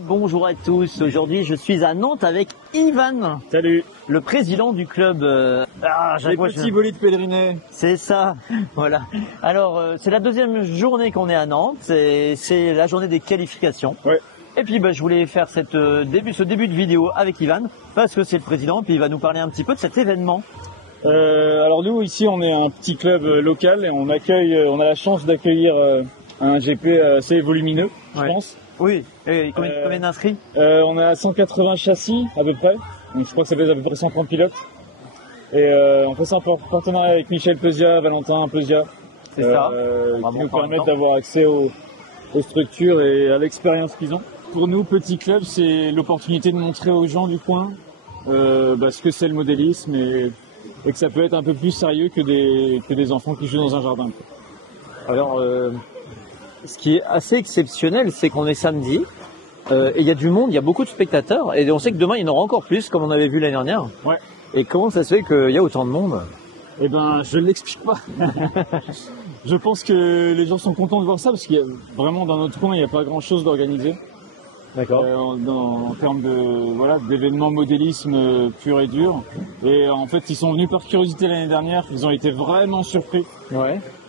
Bonjour à tous, aujourd'hui je suis à Nantes avec Ivan. Salut. Le président du club Les petits bolides pèlerinais. C'est ça, voilà. Alors c'est la deuxième journée qu'on est à Nantes, c'est la journée des qualifications. Ouais. Et puis je voulais faire ce début de vidéo avec Ivan, parce que c'est le président, puis il va nous parler un petit peu de cet événement. Alors nous ici on est un petit club local et on a la chance d'accueillir un GP assez volumineux, je pense. Oui, et combien d'inscrits? On a 180 châssis à peu près, donc je crois que ça fait à peu près 130 pilotes. Et on fait ça en partenariat avec Michel Pesia, Valentin Pesia, C'est ça. qui nous permettent d'avoir accès aux structures et à l'expérience qu'ils ont. Pour nous, petit club, c'est l'opportunité de montrer aux gens du coin ce que c'est le modélisme et que ça peut être un peu plus sérieux que des enfants qui jouent dans un jardin. Alors, ce qui est assez exceptionnel, c'est qu'on est samedi, et il y a du monde, il y a beaucoup de spectateurs, et on sait que demain il y en aura encore plus, comme on avait vu l'année dernière. Ouais. Et comment ça se fait qu'il y a autant de monde? Eh ben, je ne l'explique pas. Je pense que les gens sont contents de voir ça, parce qu'il y a vraiment dans notre coin, il n'y a pas grand-chose d'organisé. D'accord. En termes d'événements modélisme pur et dur. Et en fait, ils sont venus par curiosité l'année dernière. Ils ont été vraiment surpris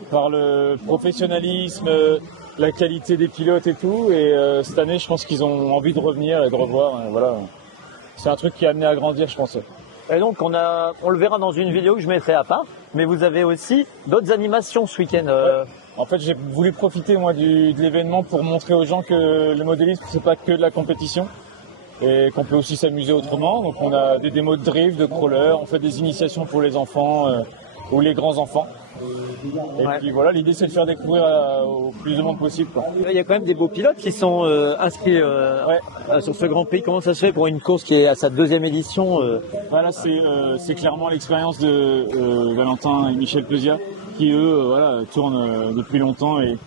par le professionnalisme, la qualité des pilotes et tout. Et cette année, je pense qu'ils ont envie de revenir et de revoir. Voilà. C'est un truc qui a amené à grandir, je pense. Et donc on le verra dans une vidéo que je mettrai à part, mais vous avez aussi d'autres animations ce week-end. En fait, j'ai voulu profiter moi de l'événement pour montrer aux gens que le modélisme c'est pas que de la compétition et qu'on peut aussi s'amuser autrement. Donc on a des démos de drift, de crawler, on fait des initiations pour les enfants ou les grands enfants. Et puis voilà, l'idée c'est de faire découvrir au plus de monde possible, quoi. Il y a quand même des beaux pilotes qui sont inscrits sur ce Grand Prix. Comment ça se fait pour une course qui est à sa deuxième édition Voilà, c'est clairement l'expérience de Valentin et Michel Pesia qui eux tournent depuis longtemps et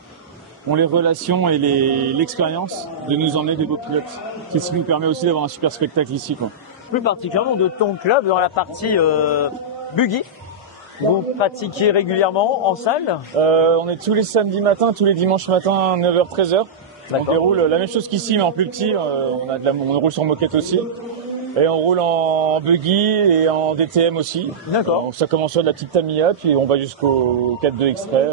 ont les relations et l'expérience de nous emmener des beaux pilotes. C'est ce qui nous permet aussi d'avoir un super spectacle ici, quoi. Plus particulièrement de ton club dans la partie buggy. Vous pratiquez régulièrement en salle? On est tous les samedis matins, tous les dimanches matins, 9h-13h. On déroule la même chose qu'ici, mais en plus petit. On roule sur moquette aussi. Et on roule en buggy et en DTM aussi. D'accord. Ça commence sur de la petite Tamiya, puis on va jusqu'au 4.2 exprès.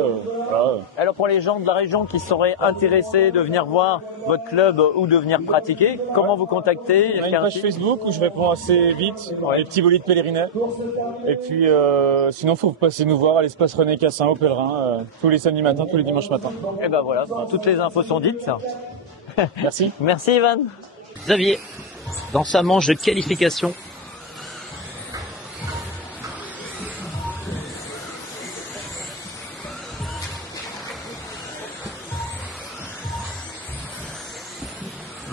Voilà. Alors pour les gens de la région qui seraient intéressés de venir voir votre club ou de venir pratiquer, comment vous contacter? On a une page Facebook où je réponds assez vite, les petits bolides pèlerinais. Et puis sinon, il faut passer nous voir à l'espace René Cassin au Pèlerin, tous les samedis matins, tous les dimanches matins. Et ben voilà, toutes les infos sont dites. Merci. Merci Ivan. Xavier, dans sa manche de qualification.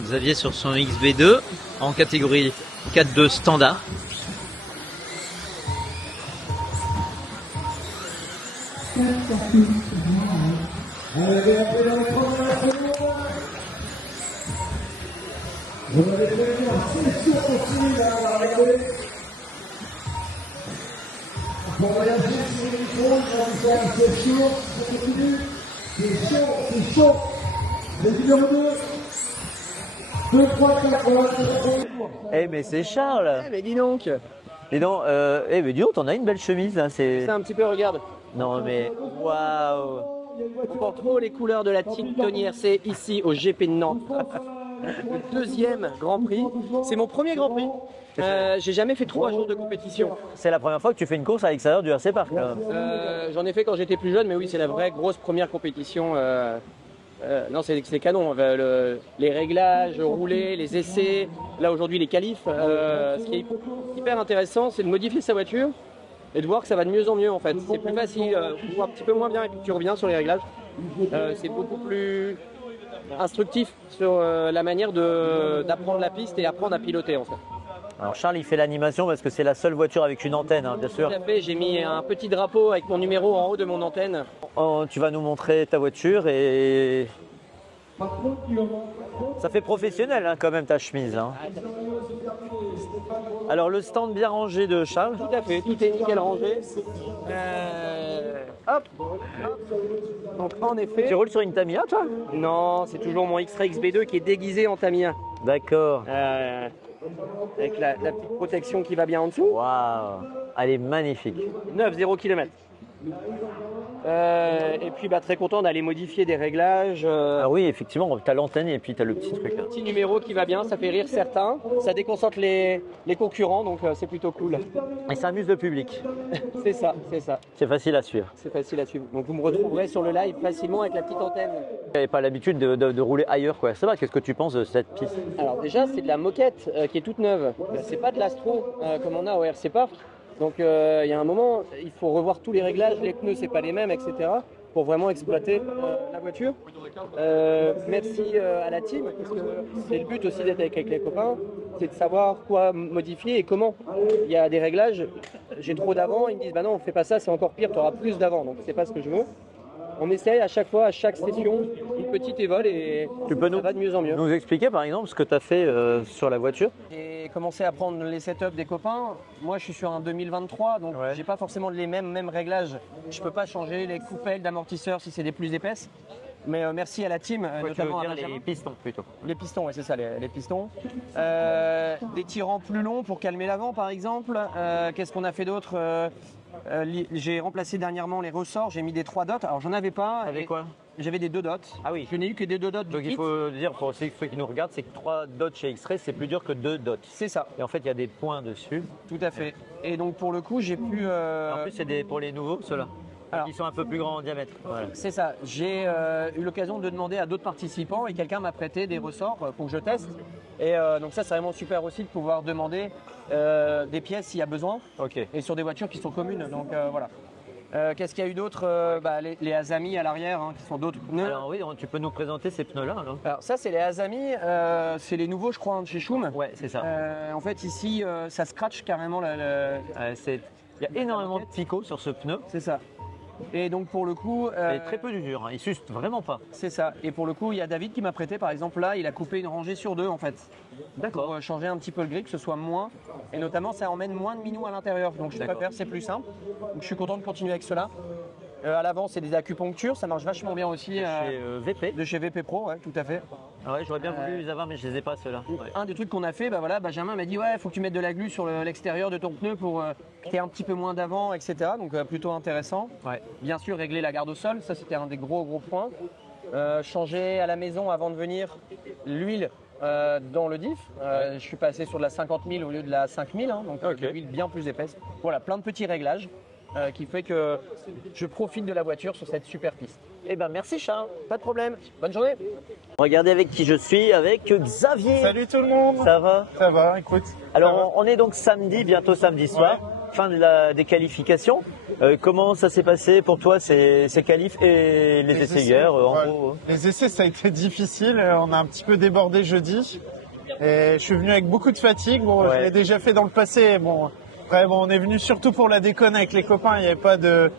Xavier sur son XB2 en catégorie 4.2 standard. Eh mais c'est Charles. Eh mais dis donc. Dis donc, mais dis donc, t'en as une belle chemise là. C'est un petit peu, regarde. Non mais waouh. On porte trop les couleurs de la petite tonnière. C'est ici au GP de Nantes. Le deuxième Grand Prix. C'est mon premier Grand Prix. J'ai jamais fait 3 jours de compétition. C'est la première fois que tu fais une course à l'extérieur du RC Park. J'en ai fait quand j'étais plus jeune, mais oui, c'est la vraie grosse première compétition. Non, c'est canon. Les réglages, rouler, les essais. Là aujourd'hui, les qualifs. Ce qui est hyper intéressant, c'est de modifier sa voiture et de voir que ça va de mieux en mieux en fait. C'est plus facile, tu vois un petit peu moins bien et puis tu reviens sur les réglages. C'est beaucoup plus instructif sur la manière d'apprendre la piste et apprendre à piloter en fait. Alors Charles il fait l'animation parce que c'est la seule voiture avec une antenne, hein, bien sûr. Tout à fait, j'ai mis un petit drapeau avec mon numéro en haut de mon antenne. Oh, tu vas nous montrer ta voiture et ça fait professionnel hein, quand même ta chemise. Hein. Alors le stand bien rangé de Charles. Tout à fait, tout est nickel rangé. Hop, hop. Donc en effet... Tu roules sur une Tamiya toi? Non, c'est toujours mon X-Ray XB2 qui est déguisé en Tamiya. D'accord. Avec la petite protection qui va bien en dessous. Waouh. Elle est magnifique. 9,0 km. Et puis très content d'aller modifier des réglages. Ah oui, effectivement, tu as l'antenne et puis tu as le petit truc là. Petit numéro qui va bien, ça fait rire certains, ça déconcentre les concurrents, donc c'est plutôt cool. Et ça amuse le public. C'est ça, c'est ça. C'est facile à suivre. C'est facile à suivre. Donc vous me retrouverez sur le live facilement avec la petite antenne. Tu n'avais pas l'habitude de rouler ailleurs, quoi. Ça va, qu'est-ce que tu penses de cette piste? Alors déjà, c'est de la moquette qui est toute neuve. C'est pas de l'astro comme on a au RC Park. Donc il y a un moment, il faut revoir tous les réglages, les pneus c'est pas les mêmes, etc. pour vraiment exploiter la voiture. Merci à la team, parce que c'est le but aussi d'être avec les copains, c'est de savoir quoi modifier et comment. Il y a des réglages, j'ai trop d'avant, ils me disent bah non on fait pas ça, c'est encore pire, tu auras plus d'avant, donc c'est pas ce que je veux. On essaye à chaque fois, à chaque session, une petite évole et ça va de mieux en mieux. Nous expliquer par exemple ce que tu as fait sur la voiture? J'ai commencé à prendre les setups des copains. Moi je suis sur un 2023, donc j'ai pas forcément les mêmes réglages. Je peux pas changer les coupelles d'amortisseurs si c'est des plus épaisses. Mais merci à la team, notamment à Benjamin. Les pistons plutôt. Les pistons, oui c'est ça, les pistons. Des tirants plus longs pour calmer l'avant par exemple. Qu'est-ce qu'on a fait d'autre? J'ai remplacé dernièrement les ressorts, j'ai mis des 3 dots. Alors j'en avais pas. Avec quoi? J'avais des 2 dots. Ah oui. Je n'ai eu que des 2 dots. Donc il faut dire pour ceux qui nous regardent, c'est que 3 dots chez X-Ray, c'est plus dur que 2 dots. C'est ça. Et en fait, il y a des points dessus. Tout à fait. Et donc pour le coup, j'ai pu. En plus, c'est pour les nouveaux, ceux-là. Alors, ils sont un peu plus grands en diamètre. Voilà. C'est ça. J'ai eu l'occasion de demander à d'autres participants et quelqu'un m'a prêté des ressorts pour que je teste. Et donc ça, c'est vraiment super aussi de pouvoir demander des pièces s'il y a besoin. Ok. Et sur des voitures qui sont communes. Donc voilà. Qu'est-ce qu'il y a eu d'autre? Les Azami à l'arrière, qui sont d'autres pneus. Alors oui, tu peux nous présenter ces pneus-là alors? Alors ça, c'est les Azami. C'est les nouveaux, je crois, de chez Schum. Ouais, c'est ça. En fait, ici, ça scratch carrément il y a énormément de picots sur ce pneu. C'est ça. Et donc pour le coup, et très peu d'usure, il suce vraiment pas. C'est ça. Et pour le coup, il y a David qui m'a prêté, par exemple là, il a coupé une rangée sur 2 en fait. D'accord. Pour changer un petit peu le grip, que ce soit moins. Et notamment, ça emmène moins de minous à l'intérieur. Donc je préfère, c'est plus simple. Donc je suis content de continuer avec cela. À l'avant, c'est des acupunctures, ça marche vachement bien aussi. Chez VP. De chez VP Pro, ouais, tout à fait. Ah ouais, j'aurais bien voulu les avoir, mais je les ai pas ceux-là. Ouais. Un des trucs qu'on a fait, Benjamin m'a dit ouais, faut que tu mettes de la glu sur l'extérieur de ton pneu pour que tu aies un petit peu moins d'avant, etc. Donc plutôt intéressant. Ouais. Bien sûr, régler la garde au sol, ça c'était un des gros points. Changer à la maison avant de venir l'huile dans le diff. Je suis passé sur de la 50 000 au lieu de la 5 000, donc l'huile bien plus épaisse. Voilà, plein de petits réglages qui fait que je profite de la voiture sur cette super piste. Eh ben merci Charles, pas de problème. Bonne journée. Regardez avec qui je suis, avec Xavier. Salut tout le monde. Ça va? Ça va, écoute. Alors on est donc samedi, bientôt samedi soir, fin des qualifications. Comment ça s'est passé pour toi ces qualifs et les essais-guerres en gros? Les essais ça a été difficile, on a un petit peu débordé jeudi. Et je suis venu avec beaucoup de fatigue, je l'ai déjà fait dans le passé. Après, on est venu surtout pour la déconne avec les copains, il n'y avait pas de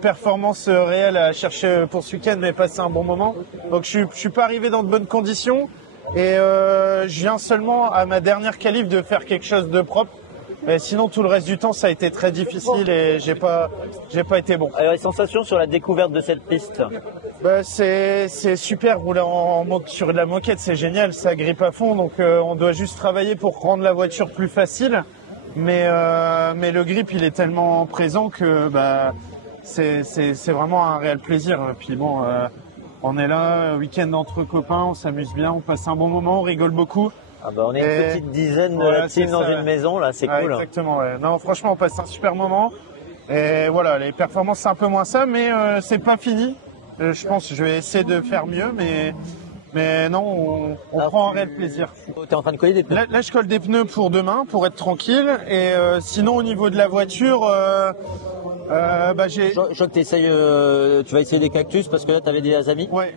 performance réelle à chercher pour ce week-end, mais passer un bon moment. Donc je suis pas arrivé dans de bonnes conditions et je viens seulement à ma dernière qualif de faire quelque chose de propre. Mais sinon tout le reste du temps ça a été très difficile et j'ai pas été bon. Alors les sensations sur la découverte de cette piste? C'est super, rouler sur de la moquette c'est génial, ça grippe à fond, donc on doit juste travailler pour rendre la voiture plus facile. Mais le grip il est tellement présent que c'est vraiment un réel plaisir. Puis on est là, week-end entre copains, on s'amuse bien, on passe un bon moment, on rigole beaucoup. On est une petite dizaine de teams dans une maison, là, c'est cool. Exactement, ouais. Non, franchement, on passe un super moment. Et voilà, les performances, c'est un peu moins ça, mais c'est pas fini. Je pense que je vais essayer de faire mieux, mais non, on prend un réel plaisir. Tu es en train de coller des pneus? Là, je colle des pneus pour demain, pour être tranquille. Et sinon, au niveau de la voiture, Je crois que tu vas essayer des cactus parce que là, tu avais des Azami. Ouais,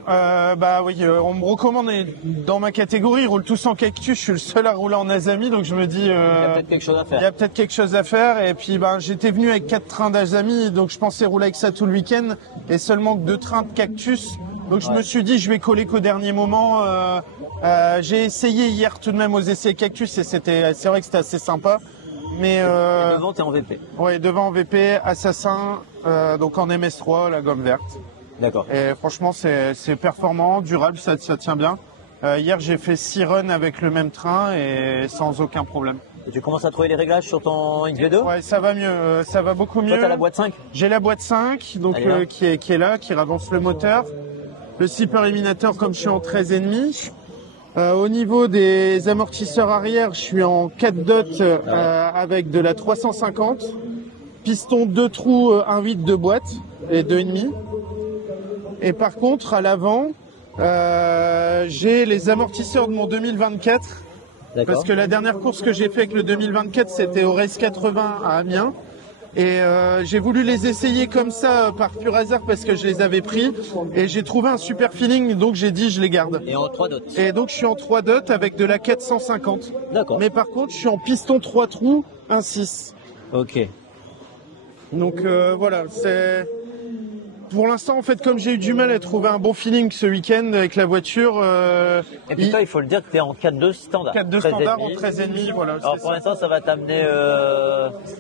oui, on me recommande, dans ma catégorie, ils roulent tous en cactus. Je suis le seul à rouler en Azami, donc je me dis... il y a peut-être quelque chose à faire. Il y a peut-être quelque chose à faire. Et puis, j'étais venu avec 4 trains d'Azami, donc je pensais rouler avec ça tout le week-end. Et seulement que 2 trains de cactus. Donc je me suis dit, je vais coller qu'au dernier moment. J'ai essayé hier tout de même aux essais cactus et c'est vrai que c'était assez sympa. Mais et devant, t'es en VP. Ouais, devant en VP, Assassin, donc en MS3, la gomme verte. D'accord. Et franchement, c'est performant, durable, ça tient bien. Hier, j'ai fait 6 runs avec le même train et sans aucun problème. Et tu commences à trouver les réglages sur ton XV2? Ouais, ça va mieux, ça va beaucoup mieux. Toi, t'as la boîte 5? J'ai la boîte 5, donc qui est là, qui ravance le moteur. Le slip éliminateur, comme je suis en 13,5. Au niveau des amortisseurs arrière, je suis en 4 dots avec de la 350. Piston 2 trous 1.8 de boîte et 2,5. Et par contre, à l'avant, j'ai les amortisseurs de mon 2024. Parce que la dernière course que j'ai fait avec le 2024, c'était au Race 80 à Amiens. Et j'ai voulu les essayer comme ça par pur hasard parce que je les avais pris. Et j'ai trouvé un super feeling, donc j'ai dit je les garde. Et en 3 dots. Et donc je suis en 3 dots avec de la 450. D'accord. Mais par contre, je suis en piston 3 trous 1.6. Ok. Donc voilà, c'est... Pour l'instant, en fait, comme j'ai eu du mal à trouver un bon feeling ce week-end avec la voiture... Et puis toi, il faut le dire que tu es en 4.2 standard. 4.2 standard en 13,5, voilà. Alors pour l'instant, ça va t'amener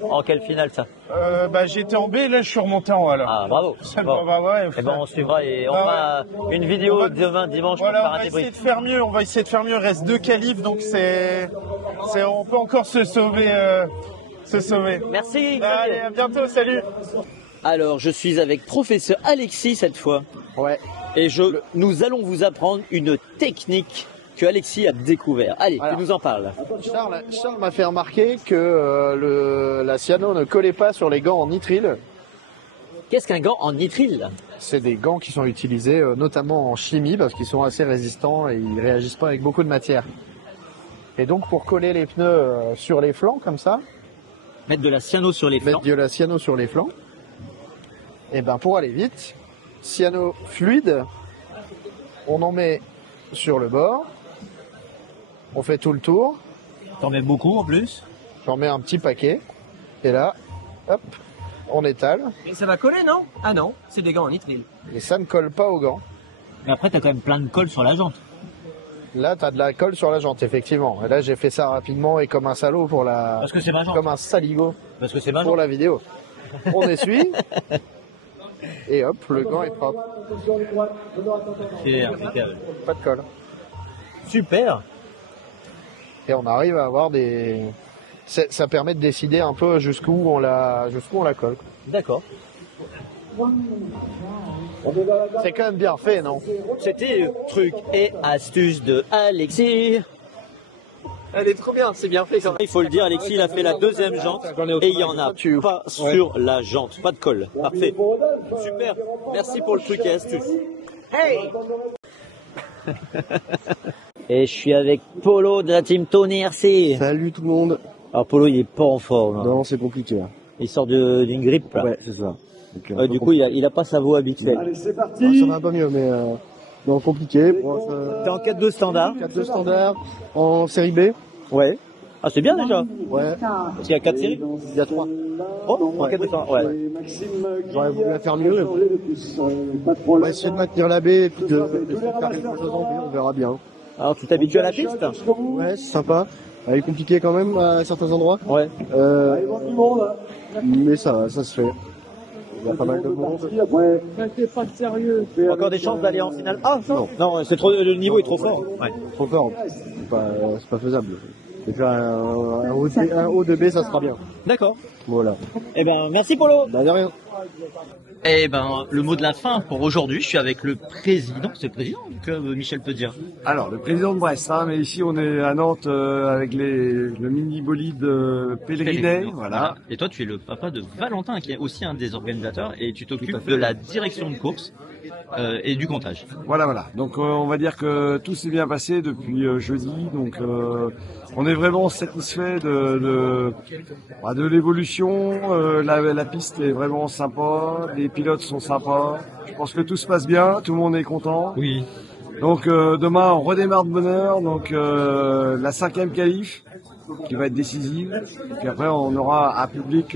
en quelle finale, ça? J'étais en B, là je suis remonté en A. Là. Ah, bravo. Bon. Ouais, et ben on suivra et on fera une vidéo demain dimanche pour faire un débrief. On va essayer de faire mieux, il reste 2 qualifs, donc on peut encore se sauver. Merci. Allez, à bientôt, salut. Alors, je suis avec professeur Alexis cette fois. Ouais. Et nous allons vous apprendre une technique que Alexis a découvert. Allez, tu nous en parles. Charles m'a fait remarquer que la cyano ne collait pas sur les gants en nitrile. Qu'est-ce qu'un gant en nitrile? C'est des gants qui sont utilisés notamment en chimie parce qu'ils sont assez résistants et ils réagissent pas avec beaucoup de matière. Et donc pour coller les pneus sur les flancs comme ça, mettre de la cyano sur les flancs. Et ben pour aller vite, cyano fluide, on en met sur le bord, on fait tout le tour. T'en mets beaucoup en plus? J'en mets un petit paquet, et là, hop, on étale. Et ça va coller, non? Ah non, c'est des gants en nitrile. Et ça ne colle pas aux gants. Mais après, t'as quand même plein de colle sur la jante. Là, t'as de la colle sur la jante, effectivement. Et là, j'ai fait ça rapidement et comme un salaud pour la... Parce que c'est ma jante. Comme un saligo. Parce que c'est ma jante. Pour la vidéo. On essuie. Et hop, le gant est propre. C'est impeccable. Pas de colle. Super. Et on arrive à avoir des... Ça permet de décider un peu jusqu'où on la colle. D'accord. C'est quand même bien fait, non? C'était le truc et astuce de Alexis. Elle est trop bien, c'est bien fait quand même. Il faut le dire, Alexis, il a fait la deuxième jante et il n'y en a pas sur la jante. Pas de colle. Parfait. Super. Merci pour le truc et astuce. Hey! Et je suis avec Polo de la team Tony RC. Salut tout le monde. Alors Polo, il est pas en forme. Hein. Non, c'est compliqué. Hein. Il sort d'une grippe là. Ouais, c'est ça. Donc, du coup, il a pas sa voix habituelle. Allez, c'est parti. Ça va un peu mieux, mais non, compliqué. T'es en 4-2 standard. 4-2 standard en série B. Ouais. Ah, c'est bien déjà. Ouais. Parce qu'il y a 4 séries. Il y a 3. Oh, en 4-2 standard. Ouais. J'aurais voulu la faire mieux. On va essayer de maintenir la B et puis de faire quelque chose en B. On verra bien. Alors, tu t'habitues à la piste? Ouais, c'est sympa. Elle est compliquée quand même à certains endroits. Ouais. Mais ça se fait. Il y a pas mal de monde. Encore des chances d'aller en finale? Ah non, c'est trop, le niveau est trop fort. Ouais. Trop fort. C'est pas faisable. Et puis un haut de B, ça sera bien. D'accord. Voilà. Eh ben, merci Polo. Bah, de rien. Eh ben, le mot de la fin pour aujourd'hui, je suis avec le président. C'est le président que Michel peut dire. Alors, le président de Brest, hein, mais ici on est à Nantes avec le mini bolide Pèlerinet, voilà. Et toi, tu es le papa de Valentin, qui est aussi un des organisateurs, et tu t'occupes de la direction de course et du comptage. Voilà. Donc, on va dire que tout s'est bien passé depuis jeudi. Donc, on est vraiment satisfait de l'évolution. La piste est vraiment sympa. Les pilotes sont sympas. Je pense que tout se passe bien. Tout le monde est content. Oui. Donc demain on redémarre de bonne heure. Donc la 5e qualif qui va être décisive. Et puis après on aura un public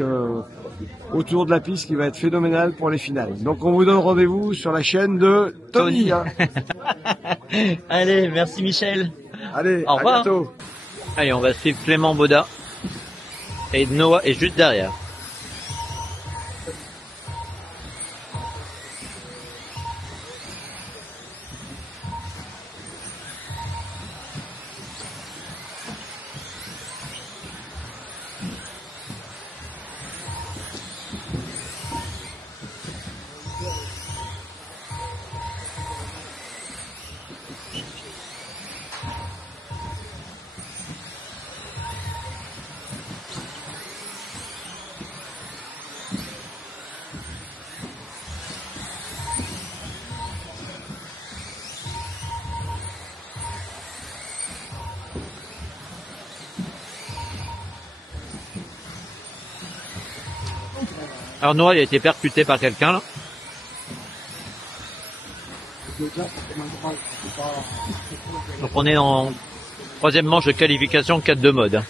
autour de la piste qui va être phénoménal pour les finales. Donc on vous donne rendez-vous sur la chaîne de Tony. Hein. Allez, merci Michel. Allez, au revoir. À bientôt. Allez, on va suivre Clément Baudin. Et Noah est juste derrière. Alors Noah, il a été percuté par quelqu'un là. Donc on est en troisième manche de qualification 4-2 mode.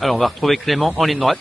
Alors on va retrouver Clément en ligne droite.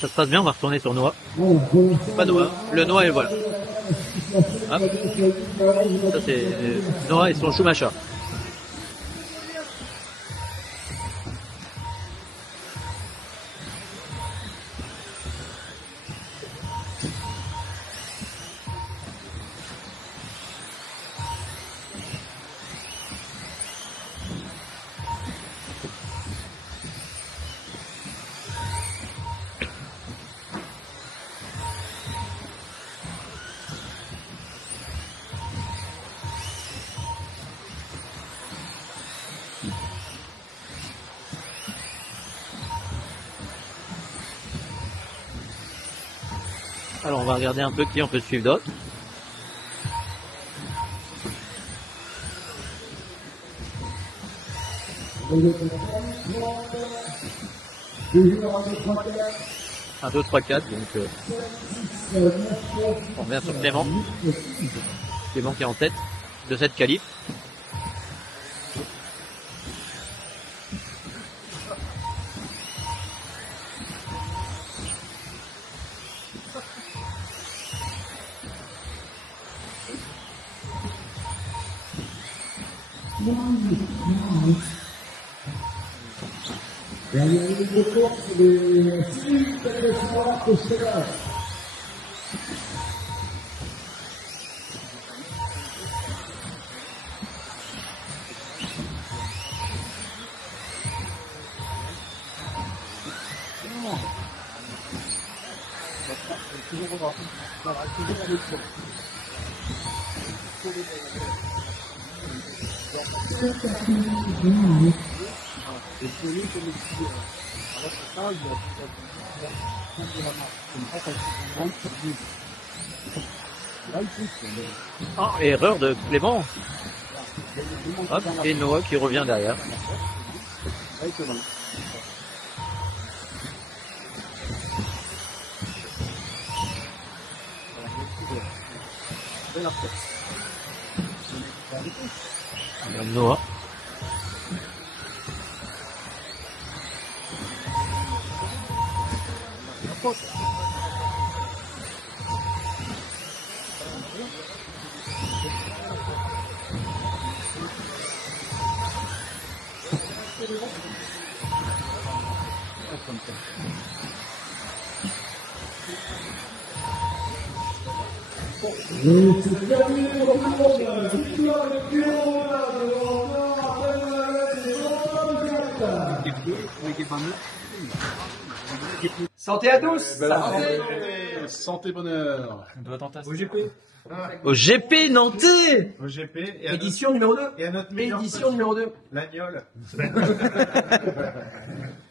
Ça se passe bien, on va retourner sur Noah. Pas Noah, le Noah et voilà. Hop. Ça c'est Noah et son Schumacher. Alors on va regarder un peu qui on peut suivre d'autres. Un, 2, 3, 4, donc on revient sur Clément. Clément qui est en tête de cette qualif. Ah, erreur de Clément. Hop, et Noah qui revient derrière. Noah. Santé à tous. Santé bonheur. Au GP. Au GP Nantais. Au GP. Édition numéro 2. Et à notre Édition numéro 2. L'agnole.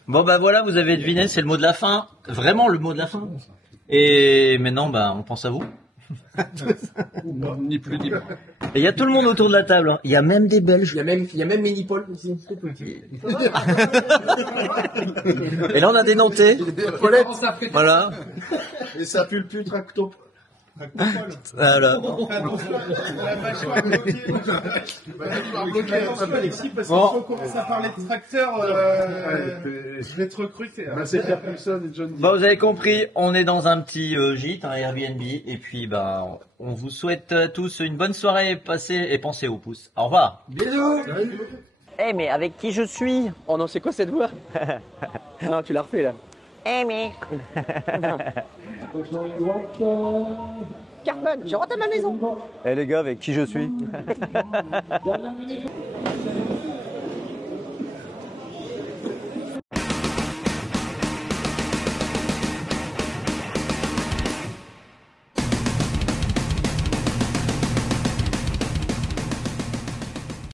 Bon bah voilà, vous avez deviné, c'est le mot de la fin. Vraiment le mot de la fin. Et maintenant, bah on pense à vous. Ni plus ni moins. Et il y a tout le monde autour de la table. Hein. Il y a même des Belges. Il y a même Mini-Paul ici. Et là, on a des Nantais. Voilà. Et ça pue le plus tracto. Voilà. Bon. On commence à parler de tracteur, je vais te recruter. C'est Ferguson et John Deere. Bon, vous avez compris, on est dans un petit gîte, un Airbnb, et puis bah, on vous souhaite tous une bonne soirée passée et pensez au pouce. Au revoir. Bisous. Eh mais avec qui je suis? Oh non, c'est quoi cette voix? Non, tu l'as refait là. Eh mais. Carbone, je rentre à ma maison. Eh les gars, avec qui je suis?